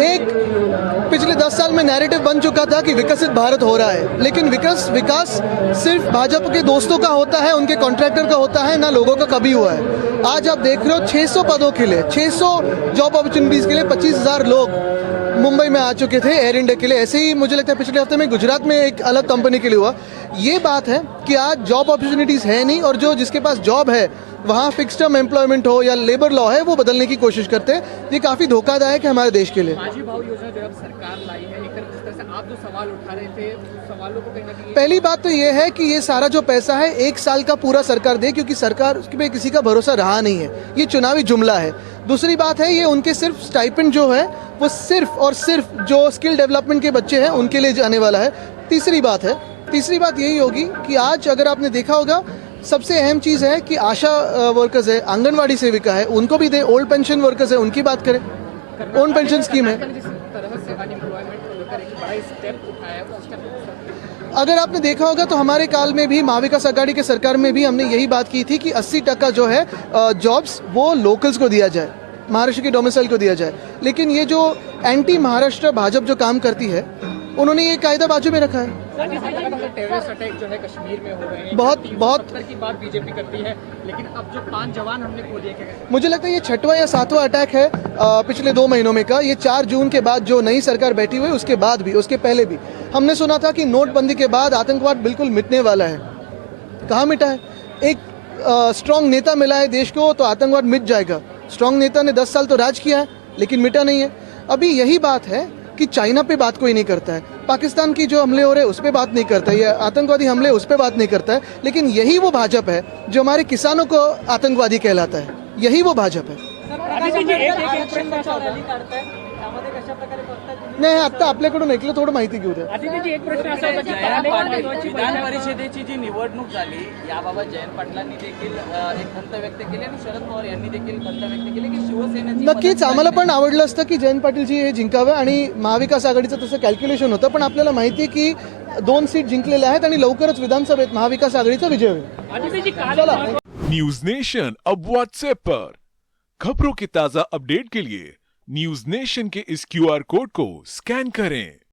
एक पिछले 10 साल में नैरेटिव बन चुका था कि विकसित भारत हो रहा है, लेकिन विकास सिर्फ भाजपा के दोस्तों का होता है, उनके कॉन्ट्रैक्टर का होता है, ना लोगों का कभी हुआ है। आज आप देख रहे हो 600 पदों के लिए, 600 जॉब अपॉर्चुनिटीज के लिए 25,000 लोग मुंबई में आ चुके थे एयर इंडिया के लिए। ऐसे ही मुझे लगता है पिछले हफ्ते में गुजरात में एक अलग कंपनी के लिए हुआ। ये बात है कि आज जॉब अपॉर्चुनिटीज है नहीं, और जो जिसके पास जॉब है वहाँ फिक्स टर्म एम्प्लॉयमेंट हो या लेबर लॉ है वो बदलने की कोशिश करते हैं। ये काफी धोखादायक है हमारे देश के लिए। माझी भाव योजना जो अब सरकार लाई है, एक तरह जिस तरह से आप जो सवाल उठा रहे थे उस सवालों को कहीं ना कहीं पहली बात तो ये है कि ये सारा जो पैसा है 1 साल का पूरा सरकार दे, क्योंकि सरकार पे किसी का भरोसा रहा नहीं है, ये चुनावी जुमला है। दूसरी बात है ये उनके सिर्फ स्टाइपेंड जो है वो सिर्फ और सिर्फ जो स्किल डेवलपमेंट के बच्चे हैं उनके लिए जाने वाला है। तीसरी बात यही होगी कि आज अगर आपने देखा होगा सबसे अहम चीज़ है कि आशा वर्कर्स है, आंगनवाड़ी सेविका है, उनको भी दे। ओल्ड पेंशन वर्कर्स है, उनकी बात करें। ओल्ड पेंशन स्कीम है। जिस तरह से अनएम्प्लॉयमेंट को लेकर एक बड़ा स्टेप उठाया है उस स्टेप अगर आपने देखा होगा तो हमारे काल में भी महाविकास आघाड़ी के सरकार में भी हमने यही बात की थी कि 80% जो है जॉब्स वो लोकल्स को दिया जाए, महाराष्ट्र के डोमिसाइल को दिया जाए। लेकिन ये जो एंटी महाराष्ट्र भाजपा जो काम करती है उन्होंने ये कायदा बाजू में रखा है। टेररिस्ट अटैक जो है कश्मीर में हो गए हैं, बहुत की बात बीजेपी करती है, लेकिन अब जो 5 जवान हमने खो दिए, मुझे लगता है ये 6वां या 7वां अटैक है पिछले 2 महीनों में का। ये 4 जून के बाद जो नई सरकार बैठी हुई उसके बाद भी, उसके पहले भी हमने सुना था कि नोटबंदी के बाद आतंकवाद बिल्कुल मिटने वाला है। कहाँ मिटा है? एक स्ट्रांग नेता मिला है देश को तो आतंकवाद मिट जाएगा। स्ट्रांग नेता ने 10 साल तो राज किया है लेकिन मिटा नहीं है। अभी यही बात है कि चाइना पे बात कोई नहीं करता है, पाकिस्तान की जो हमले हो रहे हैं उस पर बात नहीं करता है, या आतंकवादी हमले उस पर बात नहीं करता है। लेकिन यही वो भाजपा है जो हमारे किसानों को आतंकवादी कहलाता है। यही वो भाजपा है। नाही, आता आपल्याकडून ऐकलं, थोडं माहिती घेऊ द्या। आदित्यजी, एक प्रश्न असा होता की विधान परिषदेची जी निवडणूक झाली याबाबत जयंत पाटलांनी देखील एक खंत व्यक्त केली आणि शरद पवार यांनी देखील खंत व्यक्त केली की शिवसेनेची नक्कीच आम्हाला पण आवडलं असतं की जयंत पाटीलजी हे जिंकावं, आणि महाविकास आघाडीचं तसं कॅल्क्युलेशन होतं, पण आपल्याला माहिती आहे की 2 सीट जिंकलेल्या आहेत आणि लवकरच विधानसभेत महाविकास आघाडीचा विजय होईल। आदित्यजी, चला। न्यूज नेशन अब व्हाट्सएप पर खबरों के ताजा अपडेट के लिए न्यूज नेशन के इस QR कोड को स्कैन करें।